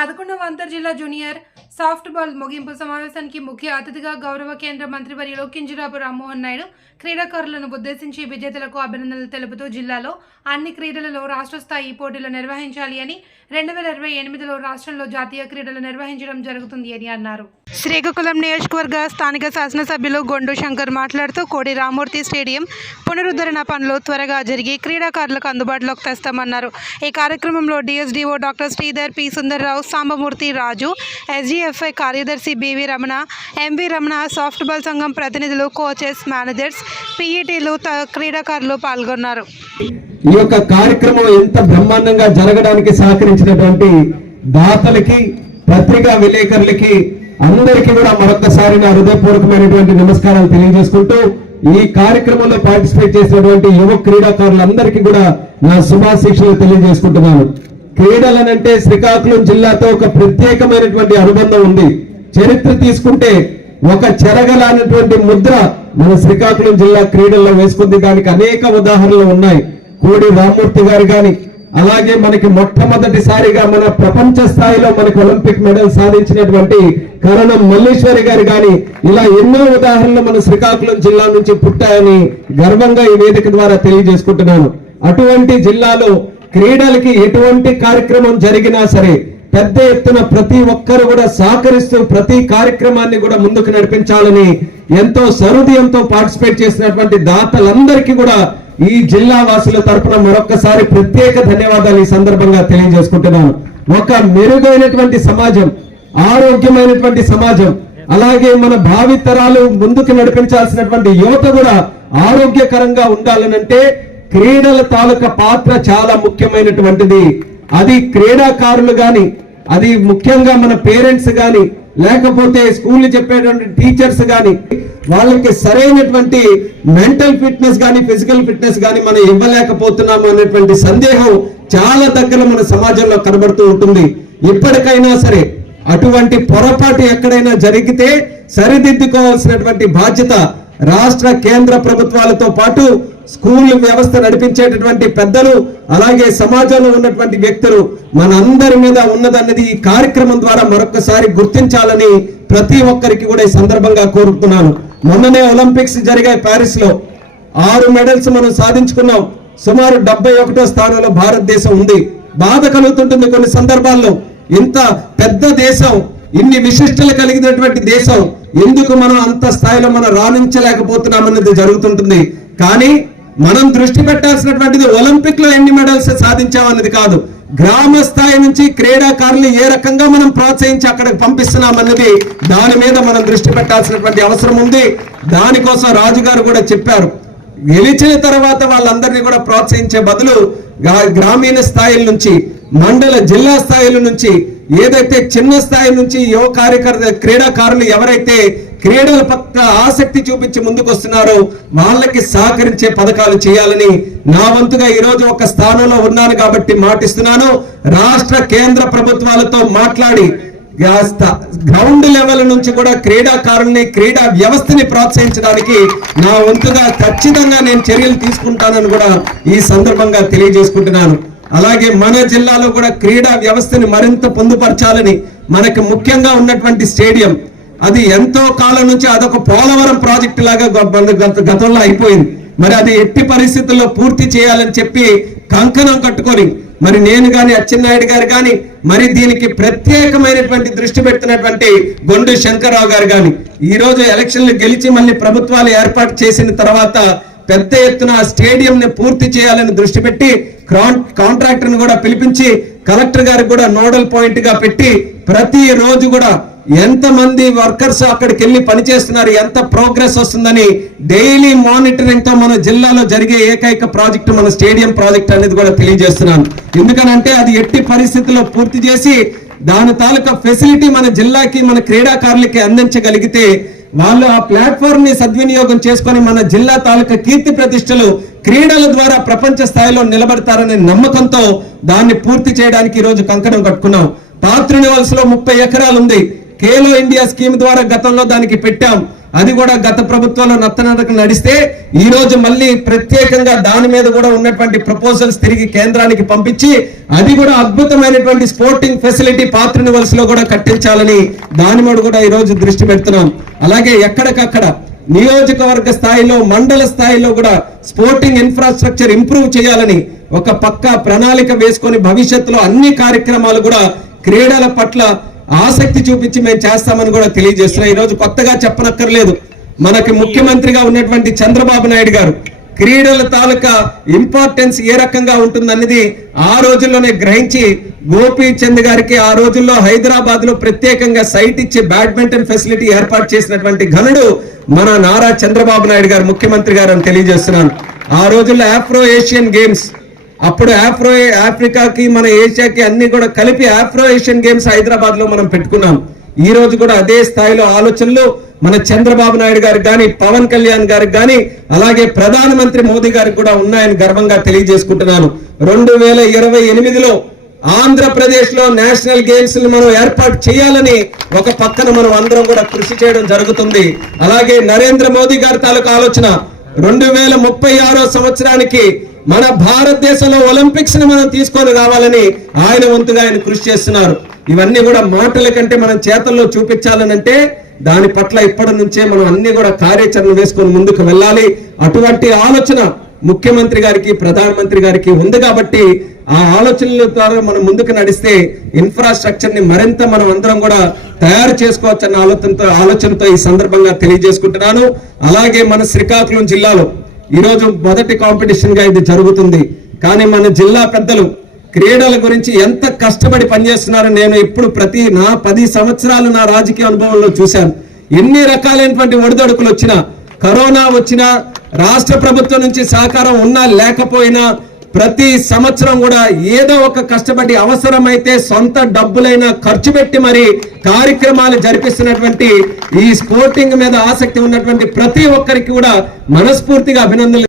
11వ అంతర్జిల్లా junior softball ముగింపు సమావేశానికి ముఖ్య అతిథిగా గౌరవ కేంద్ర మంత్రివర్యులు కింజరాపు రామ్మోహన్ నాయుడు క్రీడాకారులను ఉద్దేశించి విజేతలకు అభినందనలు తెలుపుతూ జిల్లాలో అన్ని క్రీడలలో రాష్ట్ర స్థాయి పోటీలు నిర్వహించాలి అని 2028లో రాష్ట్రంలో జాతీయ క్రీడలు నిర్వహించడం జరుగుతుంది అని అన్నారు. శ్రీకాకుళం నియోజకవర్గ స్థానిక శాసనసభ్యులు గొండు శంకర్ మాట్లాడుతూ కోడి రామూర్తి స్టేడియం పునరుద్ధరణ పనులు త్వరగా జరిగి క్రీడాకారులకు అందుబాటులోకి తెస్తామన్నారు. ఈ కార్యక్రమంలో DSDO doctor Sridhar, P Sundarrao, Sambamurthy, Raju, SGFI కార్యదర్శి BV Ramana, MV Ramana, softball సంఘం ప్రతినిధులు, కోచెస్, మేనేజర్స్, పిఈటీలు, క్రీడాకారులు పాల్గొన్నారు. ఈ యొక్క కార్యక్రమం ఎంత బ్రహ్మాండంగా జరగడానికి సహకరించినటువంటి దాతలకి, పత్రికా విలేకరులకి అందరికీ కూడా మరొకసారి నా హృదయపూర్వకమైనటువంటి నమస్కారాలు తెలియజేసుకుంటూ ఈ కార్యక్రమంలో పార్టిసిపేట్ చేసినటువంటి యువ క్రీడాకారులందరికీ కూడా నా శుభాశీస్సులు తెలియజేసుకుంటున్నాను. క్రీడలనంటే శ్రీకాకుళం జిల్లాతో ఒక ప్రత్యేకమైనటువంటి అనుబంధం ఉంది. చరిత్ర తీసుకుంటే ఒక చెరగలైనటువంటి ముద్ర మన శ్రీకాకుళం జిల్లా క్రీడల్లో వేసుకుంది. దానికి అనేక ఉదాహరణలు ఉన్నాయి. కోడి రామూర్తి గారు కానీ, అలాగే మనకి మొట్టమొదటిసారిగా మన ప్రపంచ స్థాయిలో మనకి ఒలింపిక్ మెడల్ సాధించినటువంటి కరణం మల్లేశ్వరి గారు కానీ, ఇలా ఎన్నో ఉదాహరణలు మన శ్రీకాకుళం జిల్లా నుంచి పుట్టాయని గర్వంగా ఈ వేదిక ద్వారా తెలియజేసుకుంటున్నాను. అటువంటి జిల్లాలో క్రీడలకి ఎటువంటి కార్యక్రమం జరిగినా సరే పెద్ద ఎత్తున ప్రతి ఒక్కరు కూడా సహకరిస్తూ ప్రతి కార్యక్రమాన్ని కూడా ముందుకు నడిపించాలని ఎంతో సహృదయంతో పార్టిసిపేట్ చేసినటువంటి దాతలందరికీ కూడా ఈ జిల్లా వాసుల తరపున మరొక్కసారి ప్రత్యేక ధన్యవాదాలు ఈ సందర్భంగా తెలియజేసుకుంటున్నాను. ఒక మెరుగైనటువంటి సమాజం, ఆరోగ్యమైనటువంటి సమాజం, అలాగే మన భావితరాలు ముందుకు నడిపించాల్సినటువంటి యువత కూడా ఆరోగ్యకరంగా ఉండాలనంటే క్రీడల తాలూకా పాత్ర చాలా ముఖ్యమైనటువంటిది. అది క్రీడాకారులు గాని, అది ముఖ్యంగా మన పేరెంట్స్ గాని, లేకపోతే స్కూల్ చెప్పేటువంటి టీచర్స్ గాని, వాళ్ళకి సరైనటువంటి మెంటల్ ఫిట్నెస్ గాని, ఫిజికల్ ఫిట్నెస్ గాని మనం ఇవ్వలేకపోతున్నాము అనేటువంటి సందేహం చాలా దగ్గర మన సమాజంలో కనబడుతూ ఉంటుంది. ఇప్పటికైనా సరే అటువంటి పొరపాటు ఎక్కడైనా జరిగితే సరిదిద్దుకోవాల్సినటువంటి బాధ్యత రాష్ట్ర కేంద్ర ప్రభుత్వాలతో పాటు స్కూల్ వ్యవస్థ నడిపించేటటువంటి పెద్దలు, అలాగే సమాజంలో ఉన్నటువంటి వ్యక్తులు మనందరి మీద ఉన్నదన్నది ఈ కార్యక్రమం ద్వారా మరొకసారి గుర్తించాలని ప్రతి ఒక్కరికి కూడా ఈ సందర్భంగా కోరుతున్నాను. మొన్ననే ఒలింపిక్స్ జరిగాయి ప్యారిస్ లో. 6 మెడల్స్ మనం సాధించుకున్నాం. సుమారు 71వ స్థానంలో భారతదేశం ఉంది. బాధ కలుగుతుంటుంది కొన్ని సందర్భాల్లో. ఇంత పెద్ద దేశం, ఇన్ని విశిష్టలు కలిగినటువంటి దేశం, ఎందుకు మనం అంత స్థాయిలో మనం రాణించలేకపోతున్నామన్నది జరుగుతుంటుంది. కానీ మనం దృష్టి పెట్టాల్సినటువంటిది ఒలింపిక్ లో ఎన్ని మెడల్స్ సాధించామన్నది కాదు, గ్రామ స్థాయి నుంచి క్రీడాకారులు ఏ రకంగా మనం ప్రోత్సహించి అక్కడికి పంపిస్తున్నామన్నది, దాని మీద మనం దృష్టి పెట్టాల్సినటువంటి అవసరం ఉంది. దానికోసం రాజు గారు కూడా చెప్పారు, గెలిచిన తర్వాత వాళ్ళందరినీ కూడా ప్రోత్సహించే బదులు గ్రామీణ స్థాయిల నుంచి, మండల, జిల్లా స్థాయిల నుంచి, ఏదైతే చిన్న స్థాయి నుంచి యువ క్రీడాకారులు ఎవరైతే క్రీడల పట్ల ఆసక్తి చూపించి ముందుకు వస్తున్నారో వాళ్ళకి సహకరించే పథకాలు చేయాలని నా వంతుగా ఈ రోజు ఒక స్థానంలో ఉన్నాను కాబట్టి మాటిస్తున్నాను. రాష్ట్ర కేంద్ర ప్రభుత్వాలతో మాట్లాడి గ్రౌండ్ లెవెల్ నుంచి కూడా క్రీడాకారుల్ని, క్రీడా వ్యవస్థని ప్రోత్సహించడానికి నా వంతుగా ఖచ్చితంగా నేను చర్యలు తీసుకుంటానని కూడా ఈ సందర్భంగా తెలియజేసుకుంటున్నాను. అలాగే మన జిల్లాలో కూడా క్రీడా వ్యవస్థని మరింత పొందుపరచాలని, మనకు ముఖ్యంగా ఉన్నటువంటి స్టేడియం అది ఎంతో కాలం నుంచి అదొక పోలవరం ప్రాజెక్టు లాగా గతంలో అయిపోయింది. మరి అది ఎట్టి పరిస్థితుల్లో పూర్తి చేయాలని చెప్పి కంకణం కట్టుకొని మరి నేను కానీ, అచ్చెన్నాయుడు గారు కానీ, మరి దీనికి ప్రత్యేకమైనటువంటి దృష్టి పెడుతున్నటువంటి గొండు శంకర్రావు గారు కానీ, ఈ రోజు ఎలక్షన్లు గెలిచి మళ్ళీ ప్రభుత్వాలు ఏర్పాటు చేసిన తర్వాత పెద్ద ఎత్తున స్టేడియం ని పూర్తి చేయాలని దృష్టి పెట్టి కాంట్రాక్టర్ ని కూడా పిలిపించి కలెక్టర్ గారికి కూడా నోడల్ పాయింట్ గా పెట్టి ప్రతి రోజు కూడా ఎంత మంది వర్కర్స్ అక్కడికి వెళ్ళి పనిచేస్తున్నారు, ఎంత ప్రోగ్రెస్ వస్తుందని డైలీ మానిటరింగ్ తో మన జిల్లాలో జరిగే ఏకైక ప్రాజెక్టు మన స్టేడియం ప్రాజెక్ట్ అనేది కూడా తెలియజేస్తున్నాను. ఎందుకనంటే అది ఎట్టి పరిస్థితుల్లో పూర్తి చేసి దాని తాలూకా ఫెసిలిటీ మన జిల్లాకి, మన క్రీడాకారులకి అందించగలిగితే వాళ్ళు ఆ ప్లాట్ఫామ్ ని సద్వినియోగం చేసుకొని మన జిల్లా తాలూకా కీర్తి ప్రతిష్టలు క్రీడల ద్వారా ప్రపంచ స్థాయిలో నిలబడతారనే నమ్మకంతో దాన్ని పూర్తి చేయడానికి ఈ రోజు కంకణం కట్టుకున్నాం. పాత్రునివాల్స్ లో 30 ఎకరాలు ఉంది. ఖేలో ఇండియా స్కీమ్ ద్వారా గతంలో దానికి పెట్టాం. అది కూడా గత ప్రభుత్వంలో నత్తనడక నడిస్తే ఈ రోజు మళ్ళీ ప్రత్యేకంగా దాని మీద కూడా ఉన్నటువంటి ప్రపోజల్స్ తిరిగి కేంద్రానికి పంపించి అది కూడా అద్భుతమైనటువంటి స్పోర్టింగ్ ఫెసిలిటీ పాత్రనివలసలో కూడా కట్టించాలని దాని మీద కూడా ఈ రోజు దృష్టి పెడుతున్నాం. అలాగే ఎక్కడికక్కడ నియోజకవర్గ స్థాయిలో మండల స్థాయిలో కూడా స్పోర్టింగ్ ఇన్ఫ్రాస్ట్రక్చర్ ఇంప్రూవ్ చేయాలని ఒక పక్కా ప్రణాళిక వేసుకొని భవిష్యత్తులో అన్ని కార్యక్రమాలు కూడా క్రీడల పట్ల ఆసక్తి చూపించి మేము చేస్తామని కూడా తెలియజేస్తున్నాం. ఈ రోజు కొత్తగా చెప్పనక్కర్లేదు, మనకి ముఖ్యమంత్రిగా ఉన్నటువంటి చంద్రబాబు నాయుడు గారు క్రీడల తాలూకా ఇంపార్టెన్స్ ఏ రకంగా ఉంటుందన్నది ఆ రోజుల్లోనే గ్రహించి గోపీచంద్ గారికి ఆ రోజుల్లో హైదరాబాద్ లో ప్రత్యేకంగా సైట్ ఇచ్చి బ్యాడ్మింటన్ ఫెసిలిటీ ఏర్పాటు చేసినటువంటి ఘనుడు మన నారా చంద్రబాబు నాయుడు గారు ముఖ్యమంత్రి గారు అని తెలియజేస్తున్నాను. ఆ రోజుల్లో ఆఫ్రో ఏషియన్ గేమ్స్, అప్పుడు ఆఫ్రికాకి మన ఏషియాకి అన్ని కూడా కలిపి ఆఫ్రో ఏషియన్ గేమ్స్ హైదరాబాద్ లో మనం పెట్టుకున్నాం. ఈ రోజు కూడా అదే స్థాయిలో ఆలోచనలు మన చంద్రబాబు నాయుడు గారికి కానీ పవన్ కళ్యాణ్ గారికి కానీ అలాగే ప్రధానమంత్రి మోదీ గారికి కూడా ఉన్నాయని గర్వంగా తెలియజేసుకుంటున్నాను. 2028లో ఆంధ్రప్రదేశ్ లో నేషనల్ గేమ్స్ మనం ఏర్పాటు చేయాలని ఒక పక్కన మనం అందరం కూడా కృషి చేయడం జరుగుతుంది. అలాగే నరేంద్ర మోదీ గారి తాలూకు ఆలోచన 2036 సంవత్సరానికి మన భారతదేశంలో ఒలింపిక్స్ ని మనం తీసుకొని రావాలని ఆయన వంతుగా ఆయన కృషి చేస్తున్నారు. ఇవన్నీ కూడా మాటల కంటే మనం చేతల్లో చూపించాలనంటే దాని పట్ల ఇప్పటి నుంచే మనం అన్ని కూడా కార్యాచరణ వేసుకొని ముందుకు వెళ్ళాలి. అటువంటి ఆలోచన ముఖ్యమంత్రి గారికి ప్రధానమంత్రి గారికి ఉంది కాబట్టి ఆ ఆలోచనల ద్వారా మనం ముందుకు నడిస్తే ఇన్ఫ్రాస్ట్రక్చర్ ని మరింత మనం అందరం కూడా తయారు చేసుకోవచ్చు అన్న ఆలోచనతో ఈ సందర్భంగా తెలియజేసుకుంటున్నాను. అలాగే మన శ్రీకాకుళం జిల్లాలో ఈరోజు మొదటి కాంపిటీషన్ గా ఇది జరుగుతుంది. కానీ మన జిల్లా పెద్దలు క్రీడల గురించి ఎంత కష్టపడి పనిచేస్తున్నారో నేను ఇప్పుడు నా 10 సంవత్సరాలు నా రాజకీయ అనుభవంలో చూశాను. ఎన్ని రకాలైనటువంటి ఒడిదొడుకులు వచ్చినా, కరోనా వచ్చినా, రాష్ట్ర ప్రభుత్వం నుంచి సహకారం ఉన్నా లేకపోయినా ప్రతి సంవత్సరం కూడా ఏదో ఒక కష్టపడి అవసరమైతే సొంత డబ్బులైనా ఖర్చు పెట్టి మరి కార్యక్రమాలు జరిపిస్తున్నటువంటి ఈ స్పోర్టింగ్ మీద ఆసక్తి ఉన్నటువంటి ప్రతి ఒక్కరికి కూడా మనస్ఫూర్తిగా అభినందనలు